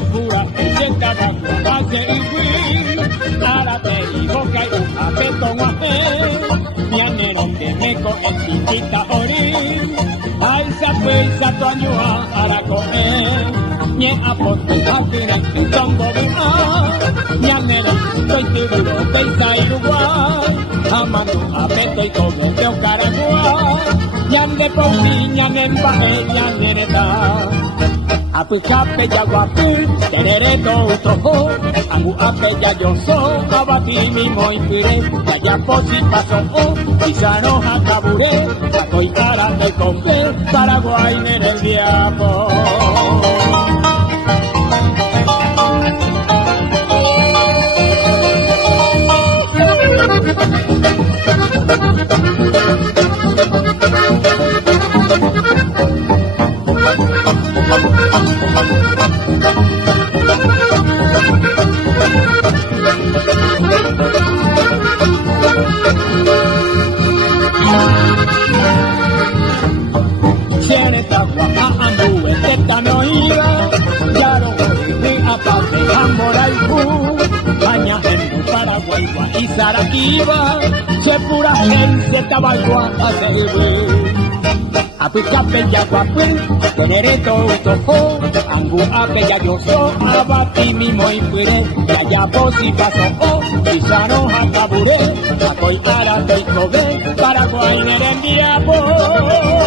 pura en Cagagua hace igual Arate y boca y apeto guaje Mianero que me coge chiquita orín Ay sa tuanyua aracoe Nye apote hatina en tongo vina Mianero soy seguro peisa Uruguay Amanu apeto y todo teo Caragua Ñande posi ñande mbae ñande neta Apu chape ya guapu, terere to utroho, angu ape ya yoso, abati mi moi pire, ya posi paso o, pisano hakabure, akoi cara de cofe, Paraguay en el diabo. Y Saraquiva, se pura gente cabalgua a selve. A tu capella guapel, tenereto tojo, angu apella yo so, abati mi moi pire, ya posi paso o, pisano hakabure, akoy ara te kobe, Paraguay en el diabo.